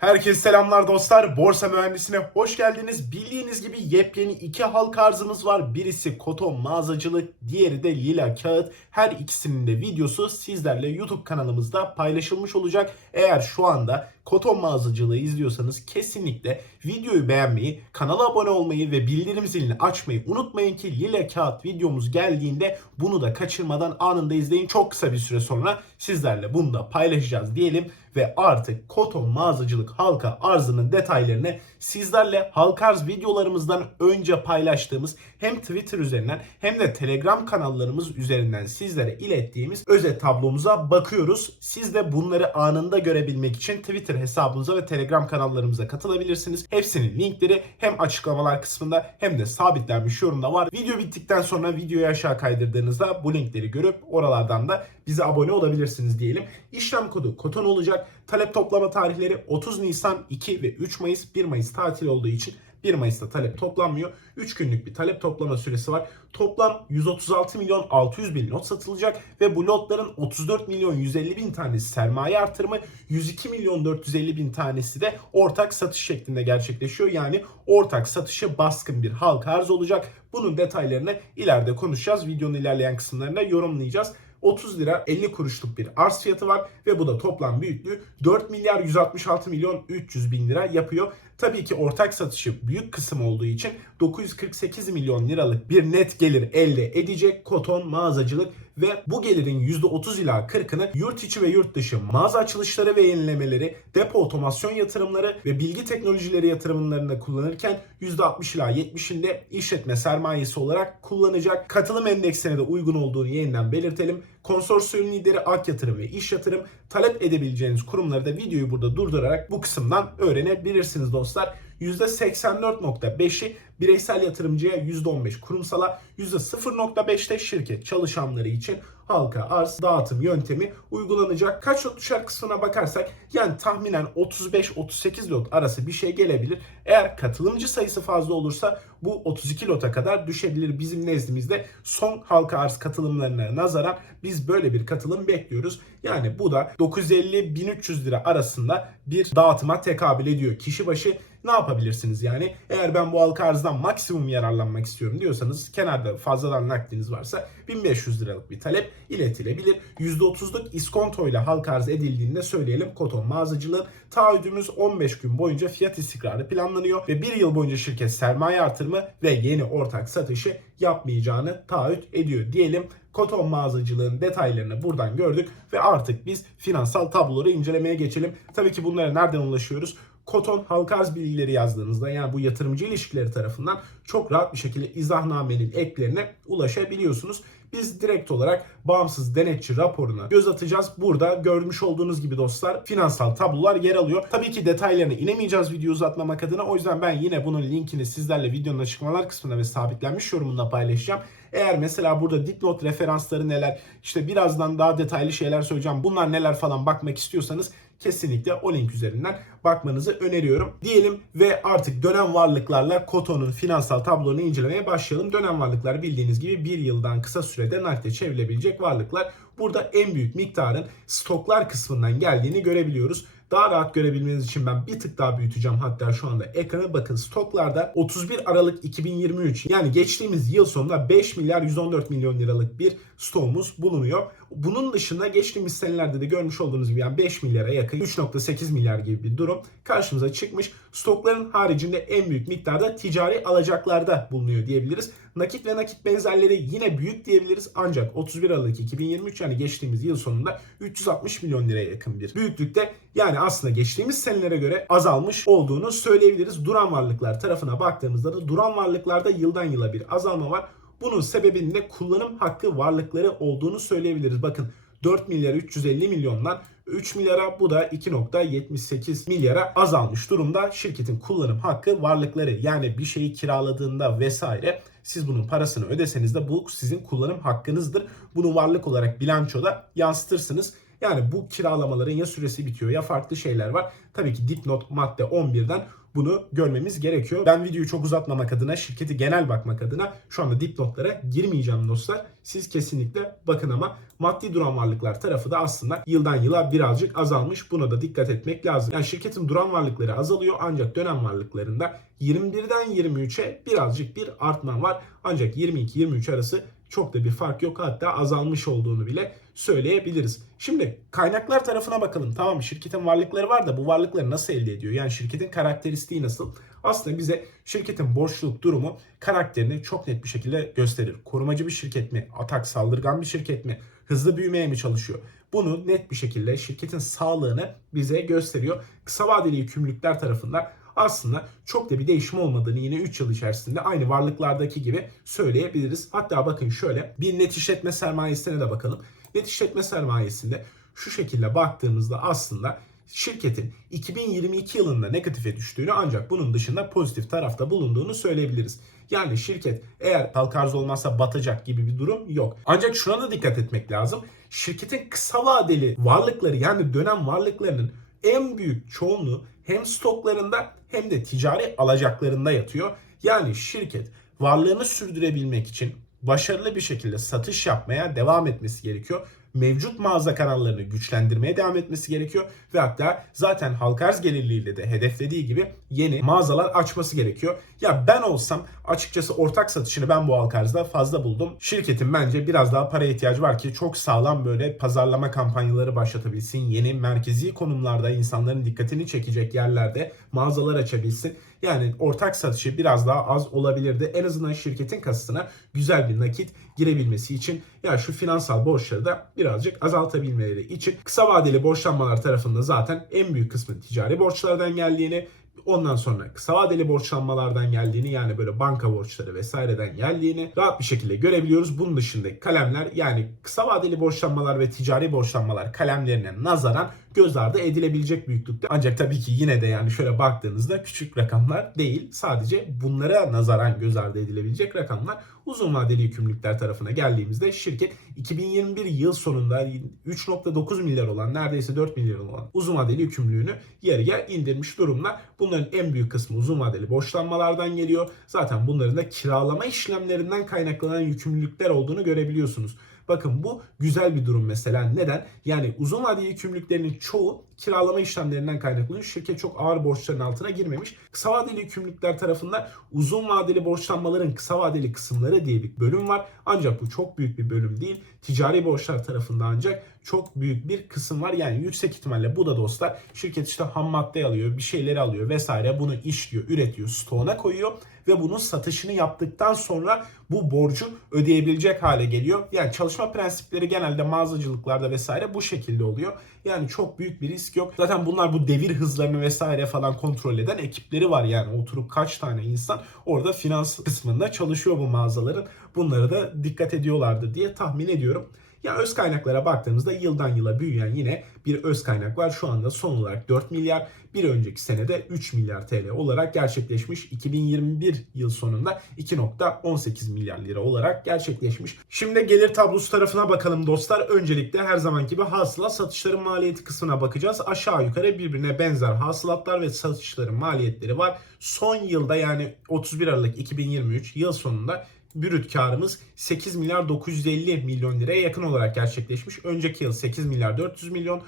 Herkese selamlar dostlar. Borsa Mühendisine hoş geldiniz. Bildiğiniz gibi yepyeni iki halka arzımız var. Birisi Koton mağazacılık, diğeri de Lila Kağıt. Her ikisinin de videosu sizlerle YouTube kanalımızda paylaşılmış olacak. Eğer şu anda Koton mağazacılığı izliyorsanız kesinlikle videoyu beğenmeyi, kanala abone olmayı ve bildirim zilini açmayı unutmayın ki Lila Kağıt videomuz geldiğinde bunu da kaçırmadan anında izleyin. Çok kısa bir süre sonra sizlerle bunu da paylaşacağız diyelim ve artık Koton mağazacılık halka arzının detaylarını sizlerle halka arz videolarımızdan önce paylaştığımız hem Twitter üzerinden hem de Telegram kanallarımız üzerinden sizlere ilettiğimiz özet tablomuza bakıyoruz. Siz de bunları anında görebilmek için Twitter hesabımıza ve Telegram kanallarımıza katılabilirsiniz. Hepsinin linkleri hem açıklamalar kısmında hem de sabitlenmiş yorumda var. Video bittikten sonra videoyu aşağı kaydırdığınızda bu linkleri görüp oralardan da bize abone olabilirsiniz diyelim. İşlem kodu Koton olacak. Talep toplama tarihleri 30 Nisan 2 ve 3 Mayıs 1 Mayıs tatil olduğu için 1 Mayıs'ta talep toplanmıyor. 3 günlük bir talep toplama süresi var. Toplam 136 milyon 600 bin lot satılacak ve bu lotların 34 milyon 150 bin tanesi sermaye artırımı, 102 milyon 450 bin tanesi de ortak satış şeklinde gerçekleşiyor. Yani ortak satışı baskın bir halka arz olacak. Bunun detaylarını ileride konuşacağız. Videonun ilerleyen kısımlarında yorumlayacağız. 30 lira 50 kuruşluk bir arz fiyatı var ve bu da toplam büyüklüğü 4 milyar 166 milyon 300 bin lira yapıyor. Tabii ki ortak satışı büyük kısım olduğu için 948 milyon liralık bir net gelir elde edecek Koton mağazacılık ve bu gelirin %30 ila 40'ını yurt içi ve yurt dışı mağaza açılışları ve yenilemeleri, depo otomasyon yatırımları ve bilgi teknolojileri yatırımlarında kullanırken %60 ila 70'inde işletme sermayesi olarak kullanacak. Katılım endeksine de uygun olduğunu yeniden belirtelim. Konsorsiyum lideri Ak Yatırım ve İş Yatırım talep edebileceğiniz kurumları da videoyu burada durdurarak bu kısımdan öğrenebilirsiniz dostlar. %84.5'i bireysel yatırımcıya %15 kurumsala %0.5'te şirket çalışanları için halka arz dağıtım yöntemi uygulanacak. Kaç lot düşer kısmına bakarsak yani tahminen 35-38 lot arası bir şey gelebilir. Eğer katılımcı sayısı fazla olursa bu 32 lota kadar düşebilir. Bizim nezdimizde son halka arz katılımlarına nazaran biz böyle bir katılım bekliyoruz. Yani bu da 950-1300 lira arasında bir dağıtıma tekabül ediyor kişi başı ne yapabilirsiniz yani? Eğer ben bu halka arzdan maksimum yararlanmak istiyorum diyorsanız kenarda fazladan nakdiniz varsa 1500 liralık bir talep iletilebilir. %30'luk iskonto ile halka arz edildiğinde söyleyelim Koton mağazacılığı taahhüdümüz 15 gün boyunca fiyat istikrarı planlanıyor ve 1 yıl boyunca şirket sermaye artırımı ve yeni ortak satışı yapmayacağını taahhüt ediyor diyelim. Koton mağazacılığın detaylarını buradan gördük ve artık biz finansal tabloları incelemeye geçelim. Tabii ki bunlara nereden ulaşıyoruz? Koton halka arz bilgileri yazdığınızda yani bu yatırımcı ilişkileri tarafından çok rahat bir şekilde izahnamenin eklerine ulaşabiliyorsunuz. Biz direkt olarak bağımsız denetçi raporuna göz atacağız. Burada görmüş olduğunuz gibi dostlar finansal tablolar yer alıyor. Tabii ki detaylarına inemeyeceğiz video uzatmamak adına. O yüzden ben yine bunun linkini sizlerle videonun açıklamalar kısmında ve sabitlenmiş yorumunda paylaşacağım. Eğer mesela burada dipnot referansları neler, işte birazdan daha detaylı şeyler söyleyeceğim. Bunlar neler falan bakmak istiyorsanız kesinlikle o link üzerinden bakmanızı öneriyorum. Diyelim ve artık dönem varlıklarla Koton'un finansal tablolarını incelemeye başlayalım. Dönem varlıklar bildiğiniz gibi bir yıldan kısa sürede nakde çevrilebilecek varlıklar. Burada en büyük miktarın stoklar kısmından geldiğini görebiliyoruz. Daha rahat görebilmeniz için ben bir tık daha büyüteceğim hatta şu anda ekranı bakın stoklarda 31 Aralık 2023 yani geçtiğimiz yıl sonunda 5 milyar 114 milyon liralık bir stoğumuz bulunuyor. Bunun dışında geçtiğimiz senelerde de görmüş olduğunuz gibi yani 5 milyara yakın 3.8 milyar gibi bir durum karşımıza çıkmış. Stokların haricinde en büyük miktarda ticari alacaklarda bulunuyor diyebiliriz. Nakit ve nakit benzerleri yine büyük diyebiliriz ancak 31 Aralık 2023 yani geçtiğimiz yıl sonunda 360 milyon liraya yakın bir büyüklükte yani aslında geçtiğimiz senelere göre azalmış olduğunu söyleyebiliriz. Duran varlıklar tarafına baktığımızda da duran varlıklarda yıldan yıla bir azalma var. Bunun sebebinin de kullanım hakkı varlıkları olduğunu söyleyebiliriz. Bakın 4 milyar 350 milyondan 3 milyara bu da 2.78 milyara azalmış durumda. Şirketin kullanım hakkı varlıkları yani bir şeyi kiraladığında vesaire siz bunun parasını ödeseniz de bu sizin kullanım hakkınızdır. Bunu varlık olarak bilançoda yansıtırsınız. Yani bu kiralamaların ya süresi bitiyor ya farklı şeyler var. Tabii ki dipnot madde 11'den bunu görmemiz gerekiyor. Ben videoyu çok uzatmamak adına, şirketi genel bakmak adına şu anda dipnotlara girmeyeceğim dostlar. Siz kesinlikle bakın ama maddi duran varlıklar tarafı da aslında yıldan yıla birazcık azalmış. Buna da dikkat etmek lazım. Yani şirketin duran varlıkları azalıyor ancak dönem varlıklarında 21'den 23'e birazcık bir artma var. Ancak 22-23 arası çok da bir fark yok. Hatta azalmış olduğunu bile söyleyebiliriz. Şimdi kaynaklar tarafına bakalım. Tamam şirketin varlıkları var da bu varlıkları nasıl elde ediyor? Yani şirketin karakteristiği nasıl? Aslında bize şirketin borçluluk durumu karakterini çok net bir şekilde gösterir. Korumacı bir şirket mi? Atak saldırgan bir şirket mi? Hızlı büyümeye mi çalışıyor? Bunu net bir şekilde şirketin sağlığını bize gösteriyor. Kısa vadeli yükümlülükler tarafından aslında çok da bir değişim olmadığını yine 3 yıl içerisinde aynı varlıklardaki gibi söyleyebiliriz. Hatta bakın şöyle bir net işletme sermayesine de bakalım. Net işletme sermayesinde şu şekilde baktığımızda aslında şirketin 2022 yılında negatife düştüğünü ancak bunun dışında pozitif tarafta bulunduğunu söyleyebiliriz. Yani şirket eğer halka olmazsa batacak gibi bir durum yok. Ancak şuna da dikkat etmek lazım. Şirketin kısa vadeli varlıkları yani dönem varlıklarının en büyük çoğunluğu hem stoklarında hem de ticari alacaklarında yatıyor. Yani şirket varlığını sürdürebilmek için başarılı bir şekilde satış yapmaya devam etmesi gerekiyor. Mevcut mağaza kanallarını güçlendirmeye devam etmesi gerekiyor ve hatta zaten halka arz gelirliğiyle de hedeflediği gibi yeni mağazalar açması gerekiyor. Ya ben olsam açıkçası ortak satışını ben bu halka arzda fazla buldum. Şirketin bence biraz daha para ihtiyacı var ki çok sağlam böyle pazarlama kampanyaları başlatabilsin. Yeni merkezi konumlarda insanların dikkatini çekecek yerlerde mağazalar açabilsin. Yani ortak satışı biraz daha az olabilirdi. En azından şirketin kasasına güzel bir nakit girebilmesi için ya şu finansal borçları da birazcık azaltabilmeleri için kısa vadeli borçlanmalar tarafında zaten en büyük kısmı ticari borçlardan geldiğini Ondan sonra kısa vadeli borçlanmalardan geldiğini yani böyle banka borçları vesaireden geldiğini rahat bir şekilde görebiliyoruz. Bunun dışındaki kalemler yani kısa vadeli borçlanmalar ve ticari borçlanmalar kalemlerine nazaran göz ardı edilebilecek büyüklükte. Ancak tabii ki yine de yani şöyle baktığınızda küçük rakamlar değil. Sadece bunlara nazaran göz ardı edilebilecek rakamlar. Uzun vadeli yükümlülükler tarafına geldiğimizde şirket 2021 yıl sonunda 3.9 milyar olan neredeyse 4 milyar olan uzun vadeli yükümlülüğünü yarıya indirmiş durumda. Bunların en büyük kısmı uzun vadeli borçlanmalardan geliyor. Zaten bunların da kiralama işlemlerinden kaynaklanan yükümlülükler olduğunu görebiliyorsunuz. Bakın bu güzel bir durum mesela. Neden? Yani uzun vadeli yükümlülüklerinin çoğu kiralama işlemlerinden kaynaklanıyor. Şirket çok ağır borçların altına girmemiş. Kısa vadeli yükümlülükler tarafında uzun vadeli borçlanmaların kısa vadeli kısımları diye bir bölüm var. Ancak bu çok büyük bir bölüm değil. Ticari borçlar tarafında ancak çok büyük bir kısım var. Yani yüksek ihtimalle bu da dostlar şirket işte ham madde alıyor, bir şeyleri alıyor vesaire. Bunu işliyor, üretiyor, stoğuna koyuyor ve bunun satışını yaptıktan sonra bu borcu ödeyebilecek hale geliyor. Yani çalışma prensipleri genelde mağazacılıklarda vesaire bu şekilde oluyor. Yani çok büyük bir risk yok. Zaten bunlar bu devir hızlarını vesaire falan kontrol eden ekipleri var yani oturup kaç tane insan orada finans kısmında çalışıyor bu mağazaların. Bunlara da dikkat ediyorlardı diye tahmin ediyorum. Ya öz kaynaklara baktığımızda yıldan yıla büyüyen yine bir öz kaynak var. Şu anda son olarak 4 milyar, bir önceki senede 3 milyar TL olarak gerçekleşmiş. 2021 yıl sonunda 2.18 milyar lira olarak gerçekleşmiş. Şimdi gelir tablosu tarafına bakalım dostlar. Öncelikle her zamanki gibi hasılat satışların maliyeti kısmına bakacağız. Aşağı yukarı birbirine benzer hasılatlar ve satışların maliyetleri var. Son yılda yani 31 Aralık 2023 yıl sonunda brüt karımız 8 milyar 950 milyon liraya yakın olarak gerçekleşmiş. Önceki yıl 8 milyar 400 milyon,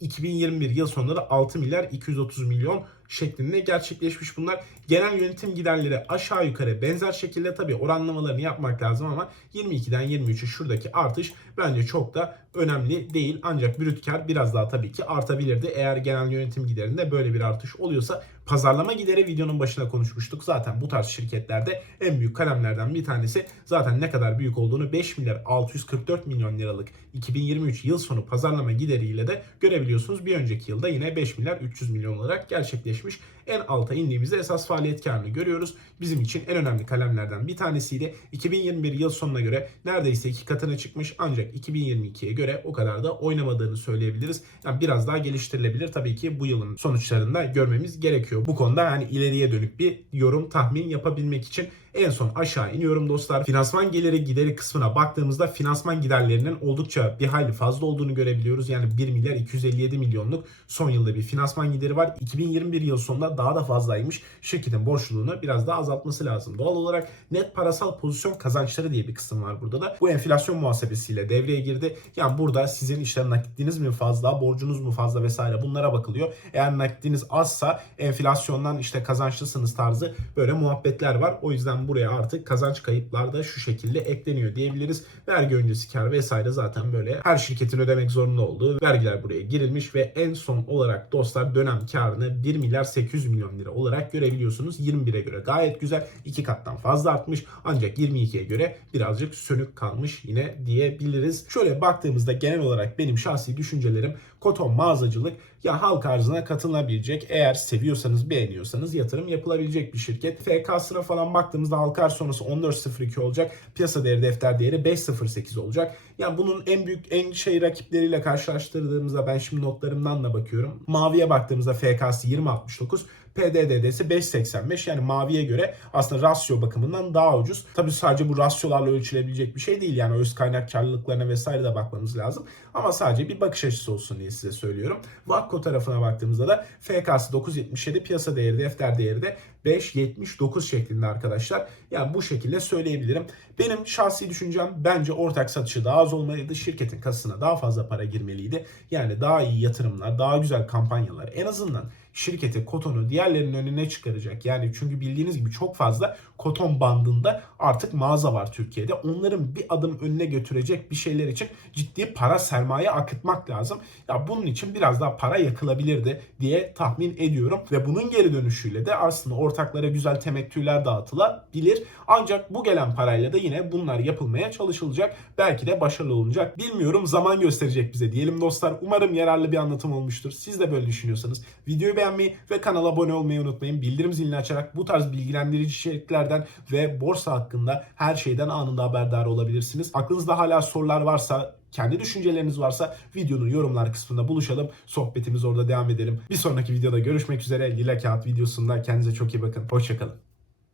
2021 yıl sonunda da 6 milyar 230 milyon şeklinde gerçekleşmiş bunlar. Genel yönetim giderleri aşağı yukarı benzer şekilde tabii oranlamalarını yapmak lazım ama 22'den 23'e şuradaki artış bence çok da önemli değil. Ancak brüt kar biraz daha tabii ki artabilirdi. Eğer genel yönetim giderinde böyle bir artış oluyorsa pazarlama gideri videonun başına konuşmuştuk. Zaten bu tarz şirketlerde en büyük kalemlerden bir tanesi zaten ne kadar büyük olduğunu 5 milyar 644 milyon liralık 2023 yıl sonu pazarlama gideriyle de görebiliyorsunuz. Bir önceki yılda yine 5 milyar 300 milyon olarak gerçekleşmiş. En alta indiğimizde esas faaliyet karını görüyoruz. Bizim için en önemli kalemlerden bir tanesiydi. 2021 yıl sonuna göre neredeyse iki katına çıkmış ancak 2022'ye göre o kadar da oynamadığını söyleyebiliriz. Yani biraz daha geliştirilebilir tabii ki bu yılın sonuçlarında görmemiz gerekiyor. Bu konuda yani ileriye dönük bir yorum tahmin yapabilmek için en son aşağı iniyorum dostlar. Finansman geliri gideri kısmına baktığımızda finansman giderlerinin oldukça bir hayli fazla olduğunu görebiliyoruz. Yani 1 milyar 257 milyonluk son yılda bir finansman gideri var. 2021 yıl sonunda daha da fazlaymış. Şirketin borçluluğunu biraz daha azaltması lazım. Doğal olarak net parasal pozisyon kazançları diye bir kısım var burada da. Bu enflasyon muhasebesiyle devreye girdi. Yani burada sizin işte nakitiniz mi fazla, borcunuz mu fazla vesaire bunlara bakılıyor. Eğer nakitiniz azsa enflasyondan işte kazançlısınız tarzı böyle muhabbetler var. O yüzden buraya artık kazanç kayıplar da şu şekilde ekleniyor diyebiliriz. Vergi öncesi kar vesaire zaten böyle her şirketin ödemek zorunda olduğu vergiler buraya girilmiş ve en son olarak dostlar dönem karını 1 milyar 800 milyon lira olarak görebiliyorsunuz. 21'e göre gayet güzel. 2 kattan fazla artmış ancak 22'ye göre birazcık sönük kalmış yine diyebiliriz. Şöyle baktığımızda genel olarak benim şahsi düşüncelerim Koton mağazacılık ya halk arzına katılabilecek eğer seviyorsanız beğeniyorsanız yatırım yapılabilecek bir şirket. FK'sına falan baktığımızda halk arz sonrası 14.02 olacak. Piyasa değeri defter değeri 5.08 olacak. Yani bunun en büyük en şey rakipleriyle karşılaştırdığımızda ben şimdi notlarımdan da bakıyorum. Maviye baktığımızda FK'sı 20.69 PDD'si 5.85 yani maviye göre aslında rasyo bakımından daha ucuz. Tabii sadece bu rasyolarla ölçülebilecek bir şey değil yani öz kaynak karlılıklarına vesaire de bakmamız lazım. Ama sadece bir bakış açısı olsun diye size söylüyorum. Vakko tarafına baktığımızda da FK'sı 9.77 piyasa değeri defter değeri de 5.79 şeklinde arkadaşlar. Yani bu şekilde söyleyebilirim. Benim şahsi düşüncem bence ortak satışı daha az olmalıydı. Şirketin kasasına daha fazla para girmeliydi. Yani daha iyi yatırımlar, daha güzel kampanyalar en azından şirketi kotonu diğerlerinin önüne çıkaracak. Yani çünkü bildiğiniz gibi çok fazla koton bandında artık mağaza var Türkiye'de. Onların bir adım önüne götürecek bir şeyler için ciddi para sermaye akıtmak lazım. Ya bunun için biraz daha para yakılabilirdi diye tahmin ediyorum ve bunun geri dönüşüyle de aslında ortaklara güzel temettüler dağıtılabilir. Ancak bu gelen parayla da yine bunlar yapılmaya çalışılacak. Belki de başarılı olunacak. Bilmiyorum zaman gösterecek bize diyelim dostlar. Umarım yararlı bir anlatım olmuştur. Siz de böyle düşünüyorsanız videoyu beğenmeyi ve kanala abone olmayı unutmayın. Bildirim zilini açarak bu tarz bilgilendirici içeriklerden ve borsa hakkında her şeyden anında haberdar olabilirsiniz. Aklınızda hala sorular varsa kendi düşünceleriniz varsa videonun yorumlar kısmında buluşalım. Sohbetimiz orada devam edelim. Bir sonraki videoda görüşmek üzere. Lila Kağıt videosunda kendinize çok iyi bakın. Hoşçakalın.